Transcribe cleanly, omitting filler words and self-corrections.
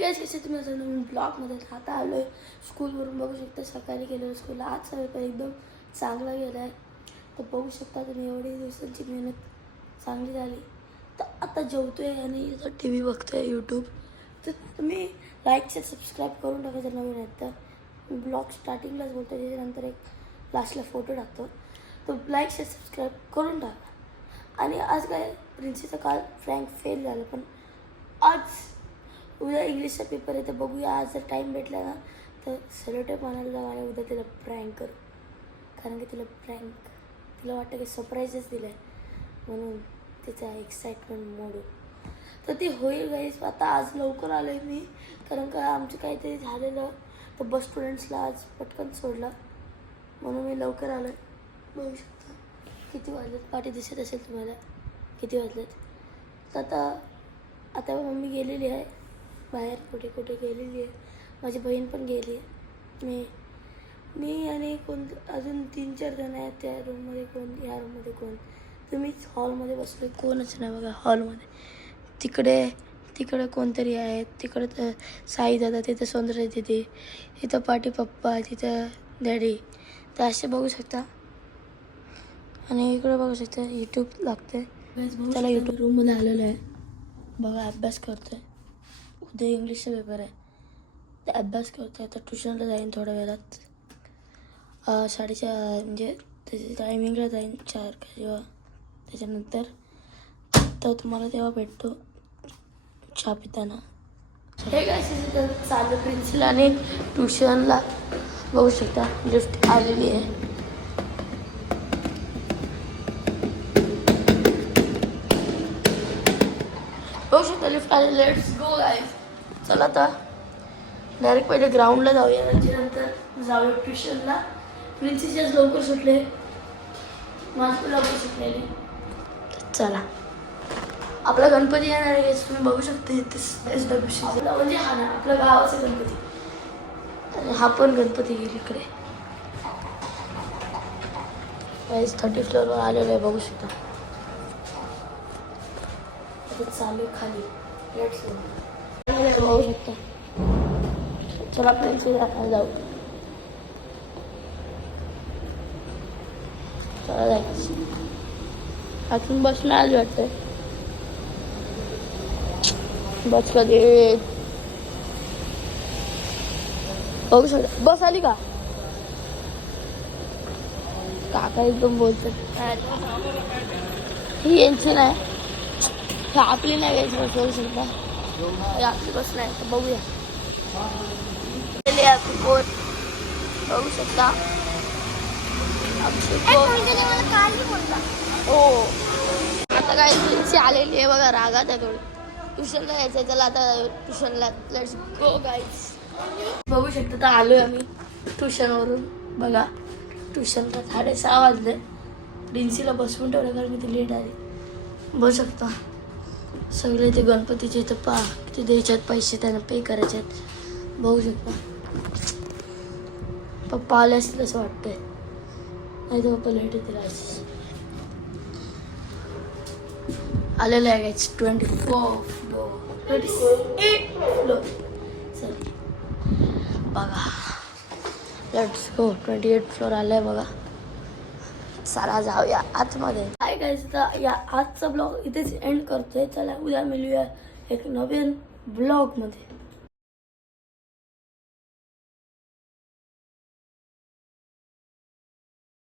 कसे तुम्ही नवीन ब्लॉगमध्ये आता आलो आहे स्कूलवरून. बघू शकता सकाळी गेलो स्कूलला. आजचा पेपर एकदम चांगला गेला आहे. तर बघू शकता तुम्ही एवढी दिवसांची मेहनत चांगली झाली. तर आता जेवतो आहे आणि टी व्ही बघतो आहे यूट्यूब. तर तुम्ही लाईक शेअर सबस्क्राईब करून टाका जर नवीन आहेत तर. ब्लॉग स्टार्टिंगलाच बोलतो, त्याच्यानंतर एक लास्टला फोटो टाकतो. तर लाईक शेअर सबस्क्राईब करून टाका. आणि आज काय प्रिन्सीचं काल फ्रँक फेल झालं, पण आज उद्या इंग्लिशचा पेपर आहे. तर बघूया आज जर टाईम भेटला ना तर सेलोटेप आणायला जाऊ आणि उद्या तिला प्रँक करू. कारण की तिला वाटतं की सरप्राईजच दिलं आहे म्हणून तिचा एक्साइटमेंट मोडू. तर ते होईल गाईस. आता आज लवकर आलो आहे मी, कारण का आमचं काहीतरी झालेलं. तर बस स्टुडंट्सला आज पटकन सोडलं म्हणून मी लवकर आलो आहे. बघू शकता किती वाजलेत, पाठी दिसत असेल तुम्हाला किती वाजलेत. तर आता मम्मी गेलेली आहे बाहेर, कुठे गेलेली आहे. माझी बहीण पण गेली आहे. मी आणि अजून 3-4 जण आहेत त्या रूममध्ये. या रूममध्ये तुम्हीच हॉलमध्ये बसलो. कोणच नाही बघा हॉलमध्ये. तिकडे कोणतरी आहे. तिकडे तर साई दादा, तिथं सौंदर्य दिदी, तिथं पाठी पप्पा, तिथं डॅडी. तर असे बघू शकता. आणि इकडे बघू शकता यूट्यूब लागते. त्याला यूट्यूब रूममध्ये आलेलं आहे बघा. अभ्यास करतोय. उद्या इंग्लिशचा पेपर आहे. ते अभ्यास करतोय. तर ट्युशनला जाईन थोड्या वेळात. 4:30 म्हणजे त्याच्या टायमिंगला जाईन 4 किंवा त्याच्यानंतर. तर तुम्हाला तेव्हा भेटतो चहा पिताना. हे काय चालू प्रिन्सिला आणि ट्युशनला. बघू शकता लिफ्ट आलेली आहे. बघू शकता लिफ्ट आले. Let's go guys. चला आता डायरेक्ट पहिले ग्राउंडला जाऊया, त्याच्यानंतर जाऊया ट्युशनला. प्रिन्सीच्याच लवकर सुटले, माझं पण लवकर सुटलेले. चला आपला गणपती येणार आहे. तुम्ही बघू शकता इथे SWC म्हणजे हा ना आपल्या गावाचा गणपती. आणि हा पण गणपती येईल इकडे. 30 फ्लोअरवर आलेलो आहे बघू शकता. चालू खाली बघू शकता. चला प्रिन्सी जाऊ. चला जायचं. अजून बस नाही आली वाटतंय. बस कधी बघू शकता. बस आली का काका एकदम बोलतात. ही यांची नाही, आपली नाही घ्यायची बस. बघू शकता आपली बस नाही. तर बघूया कोण. बघू शकता हो. आता काय प्रिन्सी आलेली आहे बघा. रागात आहे थोडी. ट्युशनला यायचं आहे. चला आता ट्युशनला लेट्स गो गाईज. बघू शकता तर आलोय आम्ही ट्युशनवरून. बघा ट्युशनला 6:30 वाजले. प्रिन्सीला बसवून ठेवलं कारण मी ती लेट आली. बघू शकता सगळे ते गणपतीचे इथं किती द्यायच्यात पैसे, त्यांना पे करायचे आहेत. बघू शकता पप्पा आले असतील असं वाटतंय. नाही तर पप्पा लेट येतील आज. आलेलं आहे गाईज 28 फ्लोअर. सॉरी बघा लेट्स गो. 28 फ्लोअर आलं आहे बघा. चला जाऊया आतमध्ये. काय गाईज आता या आजचा ब्लॉग इथेच एंड करतोय. चला उद्या मिळूया एक नवीन ब्लॉगमध्ये.